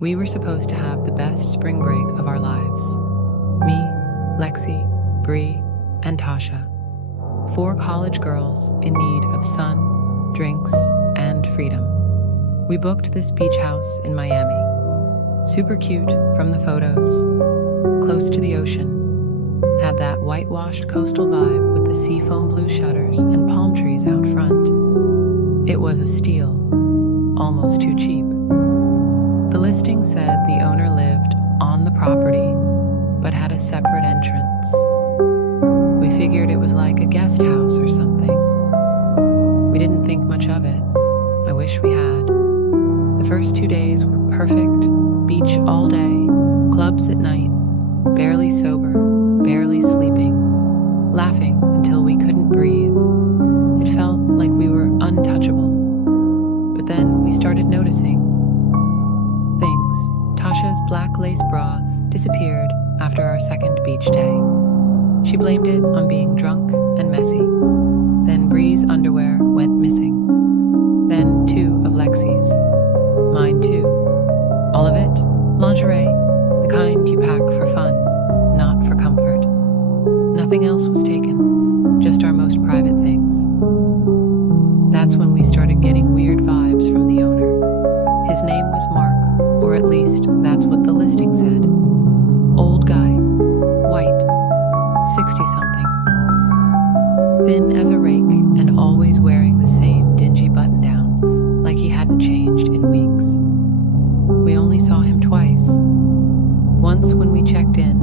We were supposed to have the best spring break of our lives. Me, Lexi, Bree, and Tasha. 4 college girls in need of sun, drinks, and freedom. We booked this beach house in Miami. Super cute from the photos, close to the ocean. Had that whitewashed coastal vibe with the seafoam blue shutters and palm trees out front. It was a steal, almost too cheap. The listing said the owner lived on the property, but had a separate entrance. We figured it was like a guest house or something. We didn't think much of it. I wish we had. The first 2 days were perfect. Beach all day, clubs at night, barely sober, barely sleeping, laughing until we couldn't breathe. It felt like we were untouchable. But then we started noticing things. Tasha's black lace bra disappeared after our second beach day. She blamed it on being drunk and messy. Then Bree's underwear went missing. Then 2 of Lexi's. Mine too. All of it, lingerie, the kind you pack for fun, not for comfort. Nothing else was taken, just our most private things. That's when we started getting weird vibes from the owner. His name was Mark, or at least that's what the listing said. Old guy, white, 60-something. Thin as a rake and always wearing the same dingy button-down, like he hadn't changed in weeks. We only saw him twice. Once when we checked in,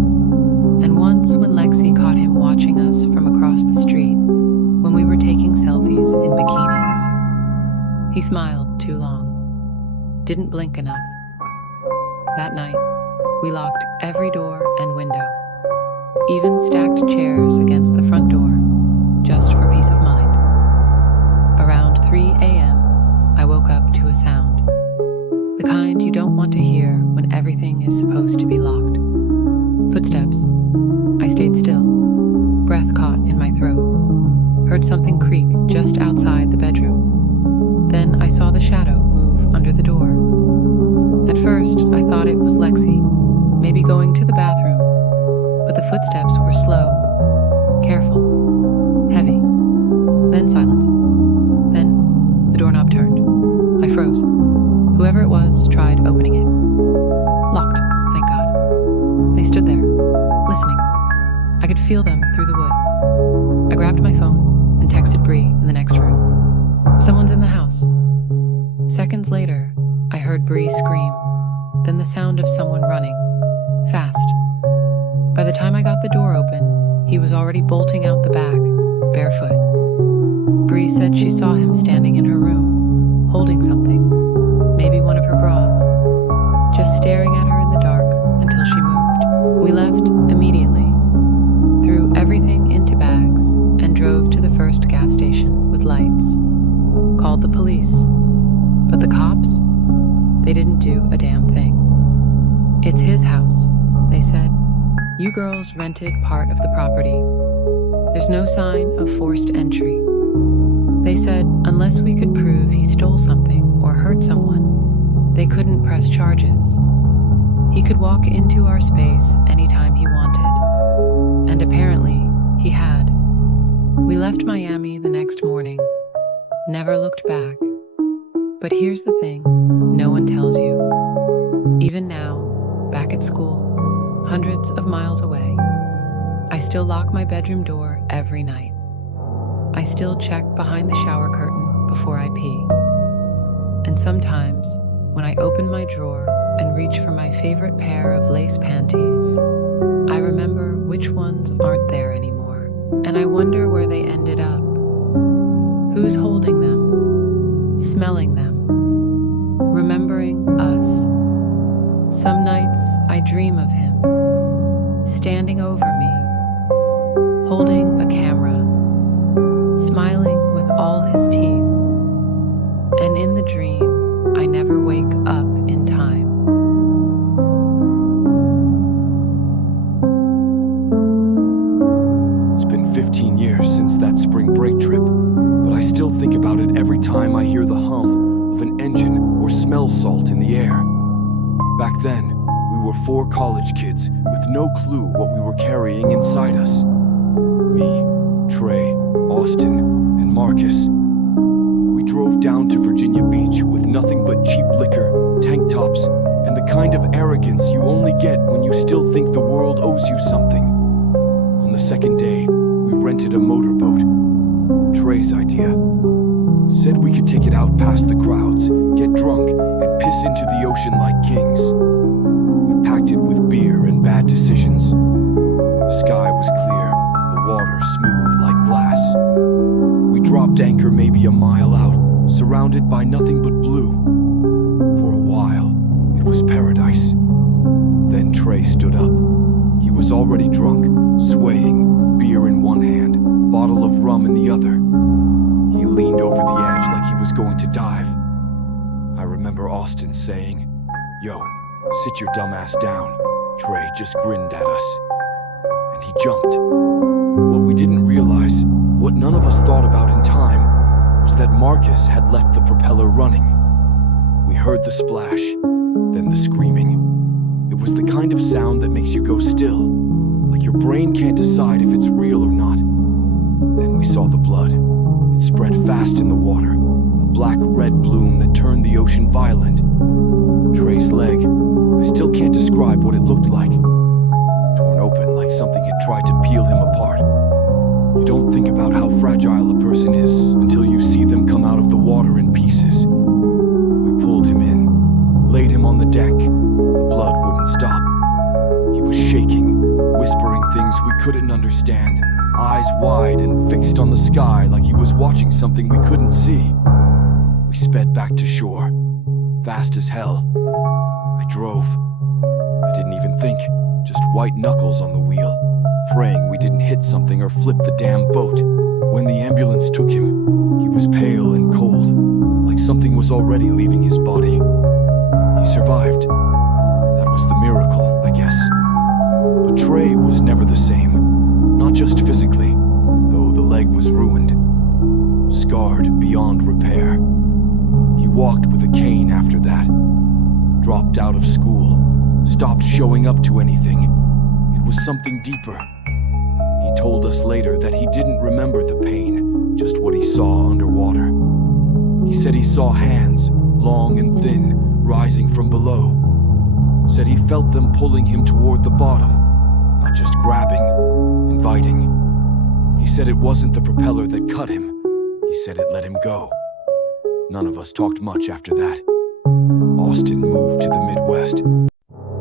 and once when Lexi caught him watching us from across the street when we were taking selfies in bikinis. He smiled too long, didn't blink enough. That night, we locked every door and window, even stacked chairs against the front door, just for peace of mind. Around 3 a.m., I woke up to a sound. The kind you don't want to hear when everything is supposed to be locked. Footsteps. I stayed still, breath caught in my throat. Heard something creak just outside the bedroom. Then I saw the shadow move under the door. At first, I thought it was Lexi, maybe going to the bathroom, but the footsteps were slow, careful, heavy. Then silence. Then the doorknob turned. I froze. Whoever it was tried opening it. Locked, thank God. They stood there, listening. I could feel them through the wood. I grabbed my phone and texted Bree in the next room. Someone's in the house. Seconds later, I heard Bree scream, then the sound of someone running, fast. By the time I got the door open, he was already bolting out the back, barefoot. Bree said she saw him standing in her room, holding something, maybe one of her bras, just staring at her in the dark until she moved. We left immediately, threw everything into bags, and drove to the first gas station with lights. Called the police, but the cops, they didn't do a damn thing. It's his house, they said. You girls rented part of the property. There's no sign of forced entry. They said unless we could prove he stole something or hurt someone, they couldn't press charges. He could walk into our space anytime he wanted. And apparently, he had. We left Miami the next morning. Never looked back. But here's the thing, no one tells you. Even now, back at school, hundreds of miles away, I still lock my bedroom door every night. I still check behind the shower curtain before I pee. And sometimes, when I open my drawer and reach for my favorite pair of lace panties, I remember which ones aren't there anymore, and I wonder where they ended up. Who's holding them, smelling them, remembering us. Some nights I dream of him, standing over me, holding a camera, smiling with all his teeth, and in the dream, I never wake up in time. It's been 15 years since that spring break trip, but I still think about it every time I hear the hum of an engine or smell salt in the air. Back then, we were 4 college kids with no clue what we were carrying inside us. Me, Trey, Austin, and Marcus. We drove down to Virginia Beach with nothing but cheap liquor, tank tops, and the kind of arrogance you only get when you still think the world owes you something. On the second day, we rented a motorboat. Trey's idea. Said we could take it out past the crowds, get drunk, and piss into the ocean like kings. We packed it with beer and bad decisions. The sky was clear, the water smooth like glass. We dropped anchor maybe a mile out, surrounded by nothing but blue. For a while, it was paradise. Then Trey stood up. He was already drunk, swaying, beer in one hand, bottle of rum in the other. He leaned over the edge like he was going to dive. I remember Austin saying, "Yo, sit your dumb ass down." Trey just grinned at us. And he jumped. What we didn't realize, what none of us thought about in time, was that Marcus had left the propeller running. We heard the splash, then the screaming. It was the kind of sound that makes you go still, like your brain can't decide if it's real or not. Then we saw the blood. It spread fast in the water, a black-red bloom that turned the ocean violent. Trey's leg, I still can't describe what it looked like. Torn open like something had tried to peel him apart. You don't think about how fragile a person is until you see them come out of the water in pieces. We pulled him in, laid him on the deck. The blood wouldn't stop. He was shaking, whispering things we couldn't understand, eyes wide and fixed on the sky like he was watching something we couldn't see. We sped back to shore, fast as hell. I drove. I didn't even think, just white knuckles on the wheel, praying we didn't hit something or flip the damn boat. When the ambulance took him, he was pale and cold, like something was already leaving his body. He survived. That was the miracle, I guess. But Trey was never the same, not just physically, though the leg was ruined, scarred beyond repair. He walked with a cane after that, dropped out of school, stopped showing up to anything. It was something deeper. He told us later that he didn't remember the pain, just what he saw underwater. He said he saw hands, long and thin, rising from below. Said he felt them pulling him toward the bottom, not just grabbing, inviting. He said it wasn't the propeller that cut him. He said it let him go. None of us talked much after that. Austin moved to the Midwest.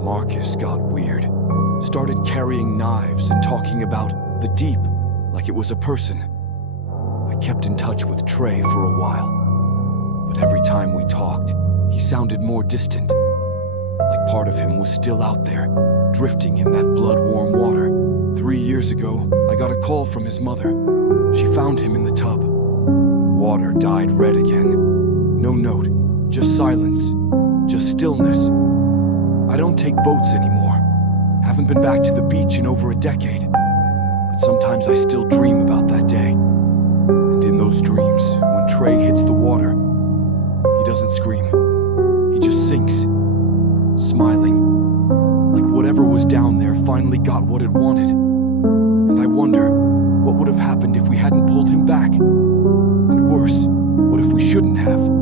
Marcus got weird. Started carrying knives and talking about the deep like it was a person. I kept in touch with Trey for a while. But every time we talked, he sounded more distant. Like part of him was still out there, drifting in that blood-warm water. 3 years ago, I got a call from his mother. She found him in the tub. Water dyed red again. No note, just silence, just stillness. I don't take boats anymore. Haven't been back to the beach in over a decade. But sometimes I still dream about that day. And in those dreams, when Trey hits the water, he doesn't scream. He just sinks, smiling, like whatever was down there finally got what it wanted. And I wonder, what would have happened if we hadn't pulled him back? And worse, what if we shouldn't have?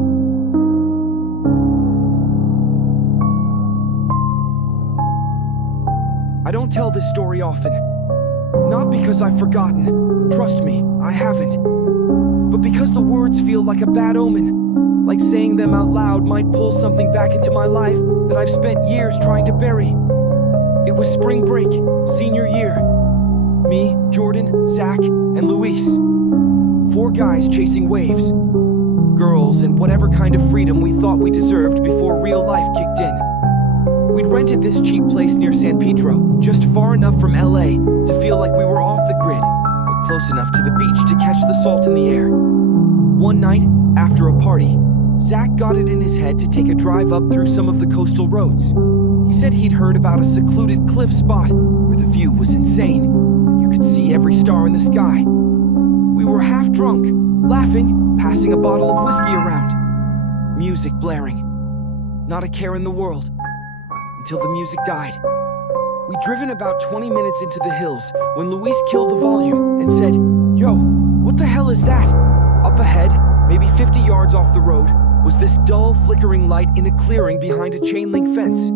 I don't tell this story often. Not because I've forgotten, trust me, I haven't. But because the words feel like a bad omen, like saying them out loud might pull something back into my life that I've spent years trying to bury. It was spring break, senior year. Me, Jordan, Zach, and Luis. 4 guys chasing waves. Girls and whatever kind of freedom we thought we deserved before real life kicked in. We'd rented this cheap place near San Pedro, just far enough from LA to feel like we were off the grid, but close enough to the beach to catch the salt in the air. One night, after a party, Zach got it in his head to take a drive up through some of the coastal roads. He said he'd heard about a secluded cliff spot where the view was insane, and you could see every star in the sky. We were half drunk, laughing, passing a bottle of whiskey around. Music blaring. Not a care in the world. until the music died. We'd driven about 20 minutes into the hills when Luis killed the volume and said, "Yo, what the hell is that?" Up ahead, maybe 50 yards off the road, was this dull, flickering light in a clearing behind a chain-link fence.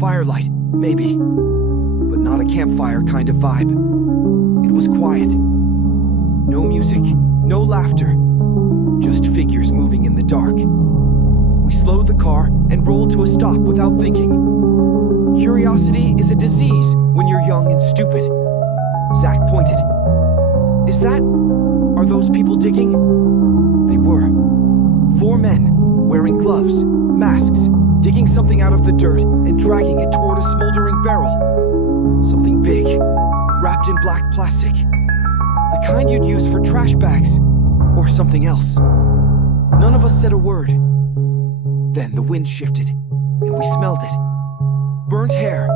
Firelight, maybe, but not a campfire kind of vibe. It was quiet. No music, no laughter, just figures moving in the dark. We slowed the car and rolled to a stop without thinking. Curiosity is a disease when you're young and stupid. Zach pointed. Are those people digging? They were. 4 men, wearing gloves, masks, digging something out of the dirt and dragging it toward a smoldering barrel. Something big, wrapped in black plastic. The kind you'd use for trash bags, or something else. None of us said a word. Then the wind shifted, and we smelled it. Burnt hair,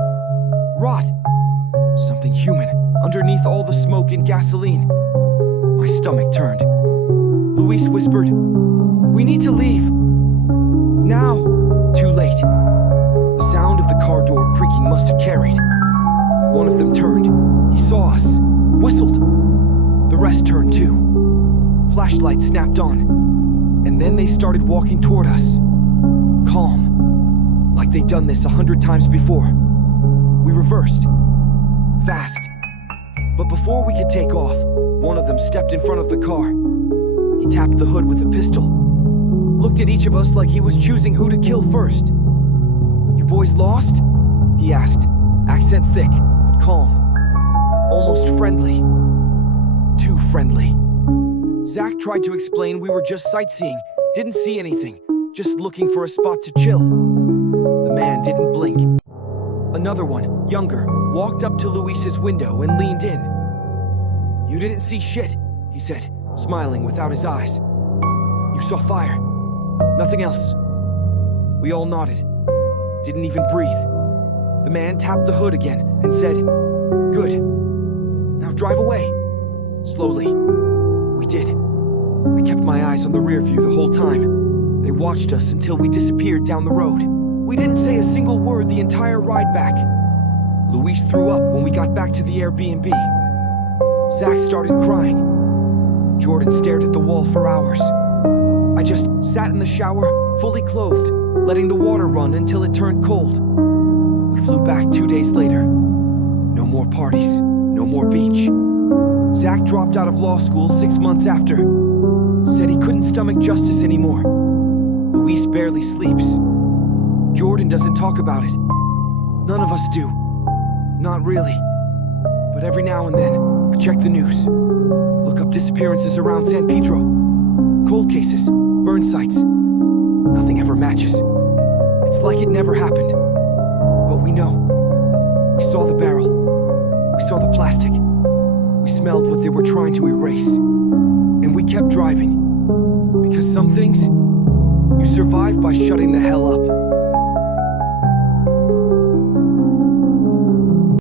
rot, something human underneath all the smoke and gasoline. My stomach turned. Luis whispered, "We need to leave. Now." Too late. The sound of the car door creaking must have carried. One of them turned. He saw us, whistled. The rest turned too. Flashlights snapped on, and then they started walking toward us. Calm, like they'd done this 100 times before. We reversed. Fast. But before we could take off, one of them stepped in front of the car. He tapped the hood with a pistol. Looked at each of us like he was choosing who to kill first. "You boys lost?" he asked, accent thick, but calm. Almost friendly. Too friendly. Zach tried to explain we were just sightseeing, didn't see anything, just looking for a spot to chill. The man didn't blink. Another one, younger, walked up to Luis's window and leaned in. "You didn't see shit," he said, smiling without his eyes. "You saw fire. Nothing else." We all nodded. Didn't even breathe. The man tapped the hood again and said, "Good. Now drive away." Slowly. We did. I kept my eyes on the rear view the whole time. They watched us until we disappeared down the road. We didn't say a single word the entire ride back. Luis threw up when we got back to the Airbnb. Zach started crying. Jordan stared at the wall for hours. I just sat in the shower, fully clothed, letting the water run until it turned cold. We flew back 2 days later. No more parties, no more beach. Zach dropped out of law school 6 months after. Said he couldn't stomach justice anymore. Luis barely sleeps. Jordan doesn't talk about it. None of us do. Not really. But every now and then, I check the news. Look up disappearances around San Pedro. Cold cases, burn sites. Nothing ever matches. It's like it never happened. But we know. We saw the barrel. We saw the plastic. We smelled what they were trying to erase. And we kept driving. Because some things, you survive by shutting the hell up.